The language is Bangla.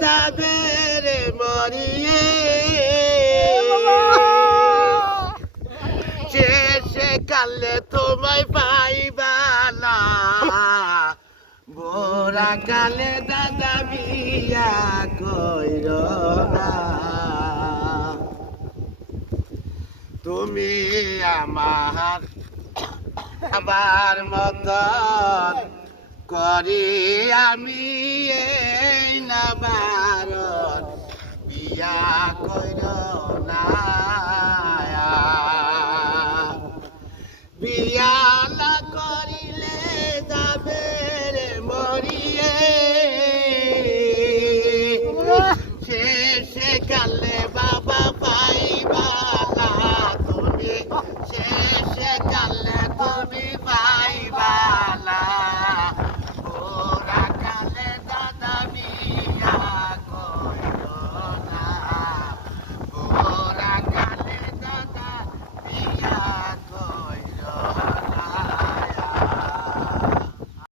যাবে রে মরিয়ে শেষে কালে তোমায় পাইবা না বোরা কালে দাদা বিয়া কইর না তুমি আমার আবার মতন করি আমি এই না বারণ বিয়া কইর না